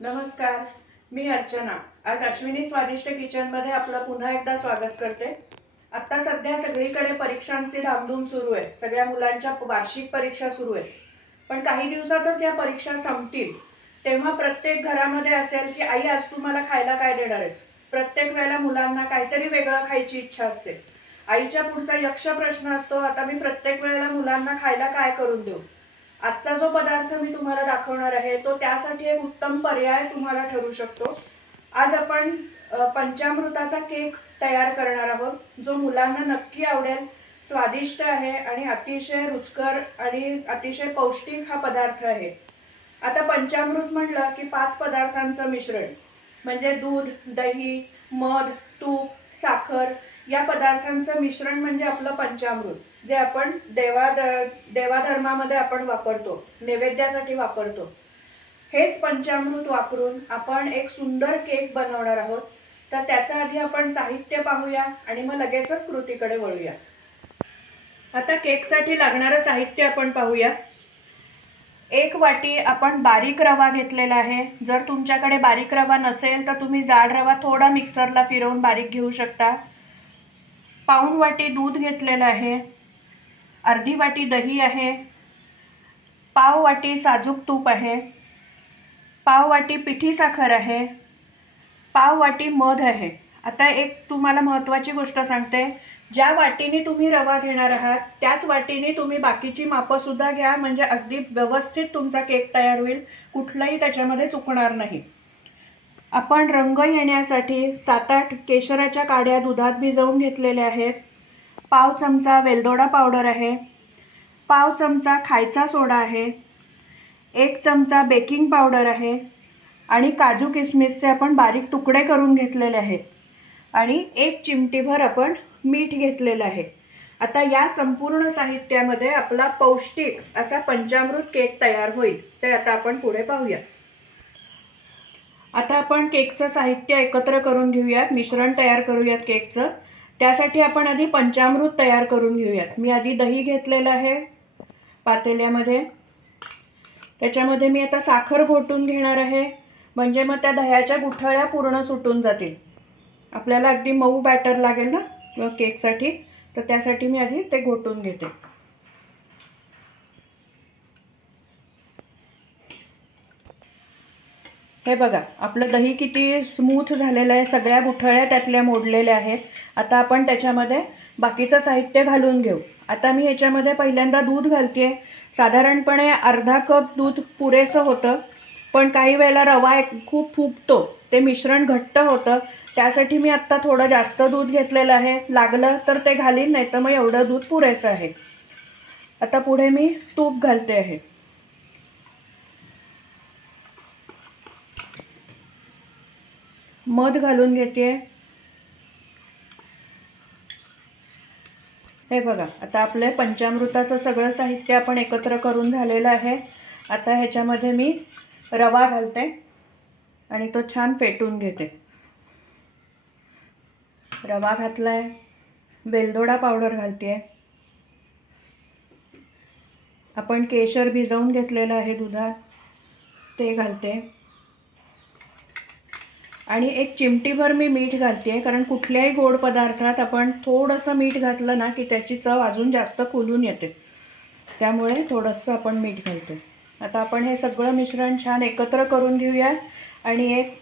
नमस्कार, मी अर्चना. आज अश्विनी स्वादिष्ट किचनमध्ये आपलं पुन्हा एकदा स्वागत करते. आता सध्या सगळीकडे परीक्षांची धामधूम सुरू आहे. सगळ्या मुलांच्या वार्षिक परीक्षा सुरू आहेत. पण काही दिवसातच या परीक्षा संपतील. तेव्हा प्रत्येक घरामध्ये असेल की आई आज तू मला खायला काय देणार आहेस. प्रत्येक वेळेला मुलांना काहीतरी वेगळं खायची इच्छा असते. आईच्या पुढचा यक्ष प्रश्न असतो, आता मी प्रत्येक वेळेला मुलांना खायला काय करून देऊ. आजचा जो पदार्थ मी तुम्हाला दाखवणार आहे तो त्यासाठी एक उत्तम पर्याय तुम्हाला ठरू शकतो. आज आपण पंचामृताचा केक तयार करणार आहोत, जो मुलांना नक्की आवडेल. स्वादिष्ट आहे आणि अतिशय रुचकर आणि अतिशय पौष्टिक हा पदार्थ आहे. आता पंचामृत म्हटलं की 5 पदार्थांचं मिश्रण, म्हणजे दूध, दही, मध, तूप, साखर या पदार्थांचं मिश्रण म्हणजे आपलं पंचामृत, जे आपण देवाधर्मामध्ये आपण वापरतो, नैवेद्यासाठी वापरतो. हेच पंचामृत वापरून आपण एक सुंदर केक बनवणार आहोत. तर त्याच्या आधी आपण साहित्य पाहूया आणि मग लगेचच कृतीकडे वळूया. आता केकसाठी लागणारं साहित्य आपण पाहूया. 1 वाटी आपण बारीक रवा घेतलेला आहे. जर तुमच्याकडे बारीक रवा नसेल तर तुम्ही जाड रवा थोडा मिक्सरला फिरवून बारीक घेऊ शकता. पाऊण वाटी दूध घेतलेलं आहे. अर्धी वाटी दही आहे. पाव वाटी साजूक तूप आहे. पाव वाटी पिठी साखर आहे. पाव वाटी मध आहे. आता एक तुम्हाला महत्त्वाची गोष्ट सांगते, ज्या वाटीने तुम्ही रवा घेणार आहात त्याच वाटीने तुम्ही बाकीची मापंसुद्धा घ्या, म्हणजे अगदी व्यवस्थित तुमचा केक तयार होईल, कुठलंही त्याच्यामध्ये चुकणार नाही. आपण रंग येण्यासाठी 7-8 केशराच्या काड्या दुधात भिजवून घेतलेल्या आहेत. पाव चमचा वेलदोडा पावडर आहे. पाव चमचा खायचा सोडा आहे. 1 चमचा बेकिंग पावडर आहे. आणि काजू किसमिसचे आपण बारीक तुकडे करून घेतलेले आहेत. आणि 1 चिमटीभर आपण मीठ घेतलेलं आहे. आता या संपूर्ण साहित्यामध्ये आपला पौष्टिक असा पंचामृत केक तयार होईल. ते आता आपण पुढे पाहूया. आता आपण केकचं साहित्य एकत्र करून घेऊयात, मिश्रण तयार करूयात केकचं. त्यासाठी आपण आधी पंचामृत तयार करून घेऊयात. मी आधी दही घेतलेलं आहे पातेल्यामध्ये. त्याच्यामध्ये मी आता साखर घोटून घेणार आहे, म्हणजे मग त्या दह्याच्या गुठळ्या पूर्ण सुटून जातील. आपल्याला अगदी मऊ बॅटर लागेल ना केकसाठी, तर त्यासाठी मी आधी ते घोटून घेते. हे बघा, आपलं दही किती स्मूथ झालेलं आहे. सगळ्या गुठळ्या त्यातल्या मोडलेल्या आहेत. आता आपण त्याच्यामध्ये बाकीचं साहित्य घालून घेऊ. आता मी ह्याच्यामध्ये पहिल्यांदा दूध घालते. साधारणपणे अर्धा कप दूध पुरेसं होतं, पण काही वेळेला रवा खूप फुगतो, ते मिश्रण घट्ट होतं. त्यासाठी मी आत्ता थोडं जास्त दूध घेतलेलं आहे. लागलं तर ते घालीन, नाही तर मग एवढं दूध पुरेसं आहे. आता पुढे मी तूप घालते आहे. मध घालून घेते. हे बघा, आता आपल्या पंचामृताचं सगळं साहित्य आपण एकत्र करून झालेलं आहे. आता ह्याच्यामध्ये मी रवा घालते आणि तो छान फेटून घेते. रवा घातलाय. वेलदोडा पावडर घालते. आपण केशर भिजवून घेतलेलं आहे दुधात, ते घालते. आणि 1 चिमटीभर मी मीठ घालते, कारण कुठल्याही गोड पदार्थात आपण थोडंसं मीठ घातलं ना की त्याची चव अजून जास्त खुलून येते. त्यामुळे थोडंसं आपण मीठ घालतो. आता आपण हे सगळं मिश्रण छान एकत्र करून घेऊया आणि एक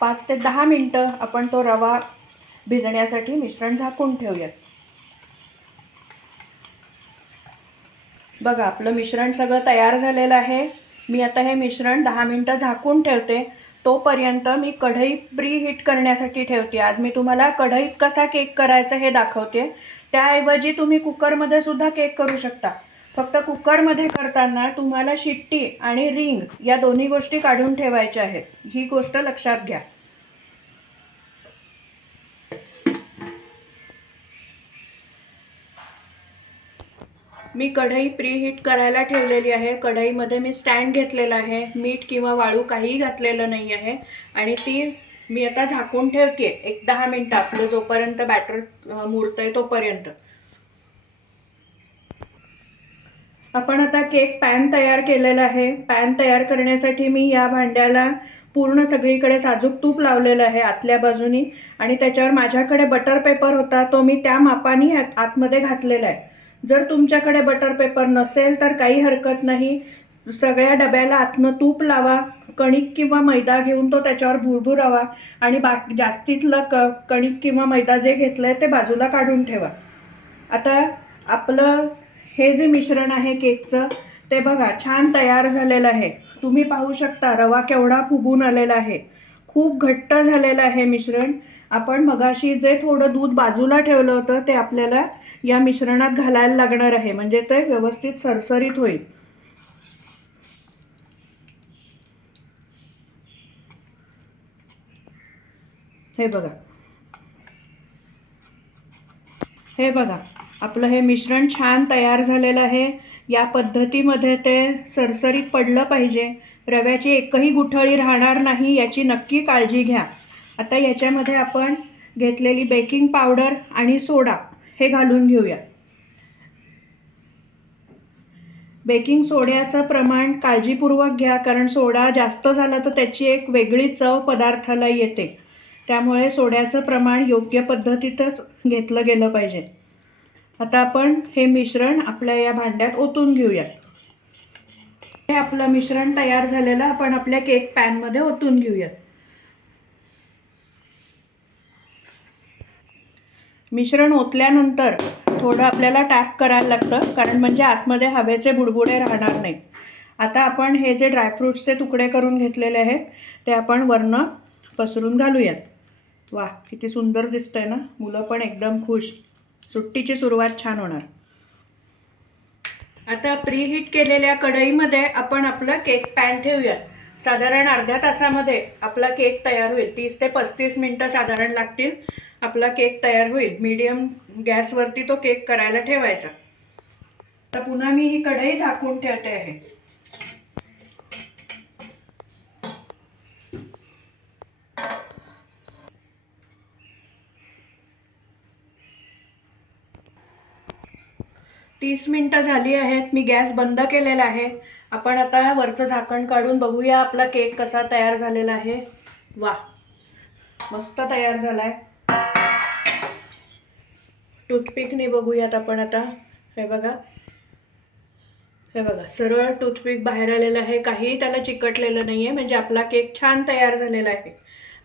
5 ते 10 मिनटं आपण तो रवा भिजण्यासाठी मिश्रण झाकून ठेवूयात. बघा, आपलं मिश्रण सगळं तयार झालेलं आहे. मी आता हे मिश्रण 10 मिनटं झाकून ठेवते. तोपर्यंत मी कढई प्री हीट करण्यासाठी ठेवते. आज मी तुम्हाला कढईत कसा केक करायचा हे दाखवते. त्याऐवजी तुम्ही कुकरमध्ये सुद्धा केक करू शकता. फक्त कुकरमध्ये करताना तुम्हाला शिट्टी आणि रिंग या दोन्ही गोष्टी काढून ठेवायच्या आहेत. ही गोष्ट लक्षात घ्या. मी कढई प्रीहीट करायला ठेवलेली आहे. कढईमध्ये मी स्टँड घेतलेला आहे. मीठ किंवा वाळू काहीही घातलेलं नाही आहे. आणि ती मी आता झाकून ठेवते एक 10 मिनटं, आपलं जोपर्यंत बॅटर मुरतंय तोपर्यंत. आपण आता केक पॅन तयार केलेला आहे. पॅन तयार करण्यासाठी मी या भांड्याला पूर्ण सगळीकडे साजूक तूप लावलेलं आहे आतल्या बाजूनी आणि त्याच्यावर माझ्याकडे बटर पेपर होता, तो मी त्या मापाने आतमध्ये घातलेला आहे। जर तुमच्याकडे बटर पेपर नसेल तर काही हरकत नाही, सगळ्या डब्याला आतनं तूप लावा, कणिक किंवा मैदा घेऊन तो त्याच्यावर भुरभुरावा आणि जास्तीतलं कणिक किंवा मैदा जे घेतलंय ते बाजूला काढून ठेवा। आता आपलं हे जे मिश्रण आहे केकचं ते बघा छान तयार झालेलं आहे। तुम्ही पाहू शकता रवा केवढा फुगून आलेला आहे, खूप घट्ट झालेलं आहे मिश्रण। आपण मगाशी जे थोडं दूध बाजूला ठेवलं होतं ते आपल्याला या मिश्रणात घालायला लागणार आहे, म्हणजे ते व्यवस्थित सरसरीत होईल। हे बघा आपलं हे मिश्रण छान तयार झालेलं आहे। या पद्धतीमध्ये ते सरसरीत पडलं पाहिजे, रव्याची एकही गुठळी राहणार नाही याची नक्की काळजी घ्या। आता याच्यामध्ये आपण घेतलेली बेकिंग पावडर आणि सोडा हे घालून घेऊया। बेकिंग सोड्याचं प्रमाण काळजीपूर्वक घ्या, कारण सोडा जास्त झाला तर त्याची एक वेगळी चव पदार्थाला येते, त्यामुळे सोड्याचं प्रमाण योग्य पद्धतीतच घेतलं गेलं पाहिजे। आता आपण हे मिश्रण आपल्या या भांड्यात ओतून घेऊया। हे आपलं मिश्रण तयार झालेलं आपण आपल्या केक पॅनमध्ये ओतून घेऊया। मिश्रण ओतल्यानंतर थोडं आपल्याला टॅप करायला लागतं, कारण म्हणजे आतमध्ये हवेचे बुडबुडे राहणार नाहीत। आता आपण हे जे ड्रायफ्रूट्सचे तुकडे करून घेतलेले आहेत ते आपण वरनं पसरून घालूयात। वा, किती सुंदर दिसतंय ना, मुलं पण एकदम खुश, सुट्टीची सुरुवात छान होणार। आता प्रीहीट केलेल्या कढईमध्ये आपण आपला केक पॅन ठेवूयात। साधारण अर्ध्या तासामध्ये आपला केक तयार होईल, 30 ते 35 मिनिटं साधारण लागतील, आपला केक तयार होईल। मीडियम गॅसवरती तो केक करायला ठेवायचा। तर पुन्हा मी ही कढई झाकून ठेवते आहे। तीस मिनिटं झाली आहेत, मी गॅस बंद केलेला आहे। आपण आता वरचं झाकण काढून बघूया आपला केक कसा तयार झालेला आहे। वा, मस्त तयार झालाय। टूथपिकने बघूयात आपण आता। हे बघा सरळ टूथपिक बाहेर आलेलं आहे, काही त्याला चिकटलेलं नाहीये, म्हणजे आपला केक छान तयार झालेला आहे।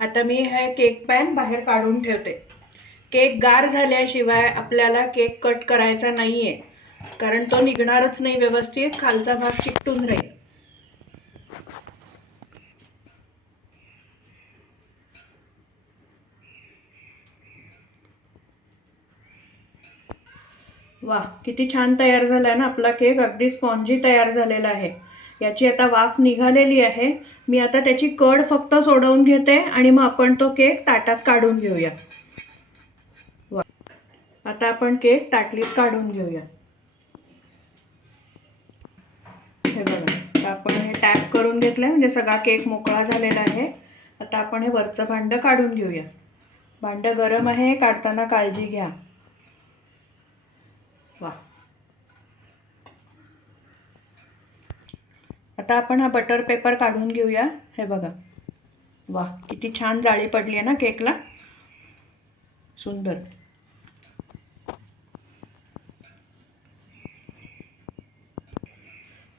आता मी हे केक पॅन बाहेर काढून ठेवते। केक गार झाल्याशिवाय आपल्याला केक कट करायचा नाहीये, कारण तो निघणारच नाही व्यवस्थित, खालचा भाग चिकटून राहील। वा, किती छान तयार झालाय ना आपला केक, अगदी स्पॉन्जी तयार झालेला आहे। याची आता वाफ निघालेली आहे, मी आता त्याची कड फक्त सोडवून घेते आणि मग आपण तो केक ताटात काढून घेऊया। वा, आता आपण केक ताटलीत काढून घेऊया। हे बघा, आपण हे टॅप करून घेतलंय, म्हणजे सगळा केक मोकळा झालेला आहे। आता आपण हे वरचं भांडं काढून घेऊया। भांडं गरम आहे, काढताना काळजी घ्या। वा, आता आपण हा बटर पेपर काढून घेऊया। हे बघा, वा, किती छान जाळी पडली आहे ना केकला, सुंदर।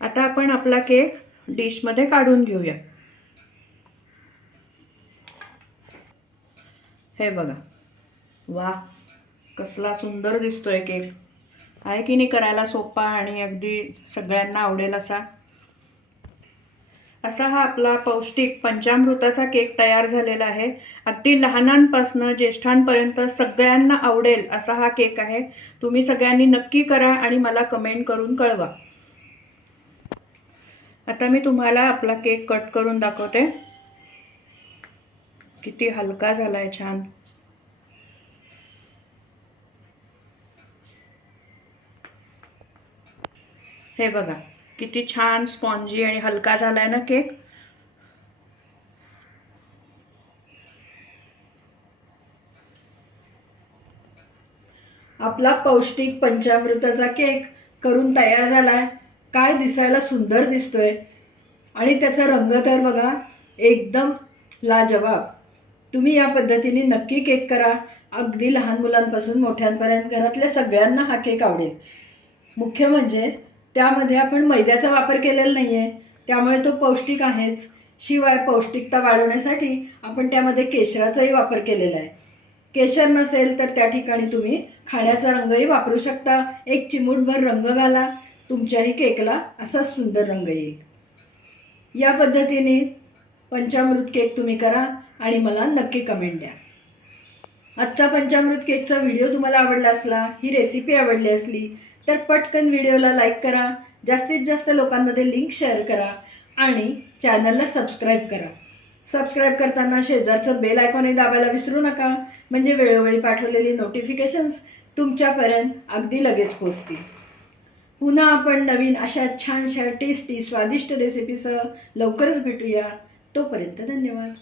आता आपण आपला केक डिशमध्ये काढून घेऊया। हे बघा, वा, कसला सुंदर दिसतोय केक, आहे की नाही करायला सोपा आणि अगदी सगळ्यांना आवडेल असा हा आपला पौष्टिक पंचामृताचा केक तयार झालेला आहे। अगदी लहानांपासून ज्येष्ठांपर्यंत सगळ्यांना आवडेल असा हा केक आहे। तुम्ही सगळ्यांनी नक्की करा आणि मला कमेंट करून कळवा। आता मी तुम्हाला आपला केक कट करून दाखवते, किती हलका झालाय, छान। हे बघा किती छान स्पॉन्जी आणि हलका झालाय ना केक। आपला पौष्टिक पंचामृताचा केक करून तयार झालाय। काय दिसायला सुंदर दिसतोय, आणि त्याचा रंग तर बघा एकदम लाजवाब. तुम्ही या पद्धतीने नक्की केक करा. अगदी लहान मुलांपासून मोठ्यांपर्यंत घरातल्या सगळ्यांना हा केक आवडेल. मुख्य म्हणजे त्यामध्ये आपण मैद्याचा वापर केलेला नाही आहे, त्यामुळे तो पौष्टिक आहेच. शिवाय पौष्टिकता वाढवण्यासाठी आपण त्यामध्ये केशराचाही वापर केलेला आहे. केशर नसेल तर त्या ठिकाणी तुम्ही खाण्याचा रंगही वापरू शकता. एक चिमूटभर रंग घाला, तुमच्याही केकला असा सुंदर रंग येईल. या पद्धतीने पंचामृत केक तुम्ही करा आणि मला नक्की कमेंट द्या. आजचा पंचामृत केकचा व्हिडिओ तुम्हाला आवडला असला, ही रेसिपी आवडली असली तर पटकन व्हिडिओला लाईक करा, जास्तीत जास्त लोकांमध्ये लिंक शेअर करा आणि चॅनलला सबस्क्राईब करा. सबस्क्राईब करताना शेजारचं बेल आयकॉनही दाबायला विसरू नका, म्हणजे वेळोवेळी पाठवलेली नोटिफिकेशन्स तुमच्यापर्यंत अगदी लगेच पोहोचतील. पुन्हा आपण नवीन अशा छानशा टेस्टी स्वादिष्ट रेसिपीसह लवकरच भेटूया. तोपर्यंत धन्यवाद.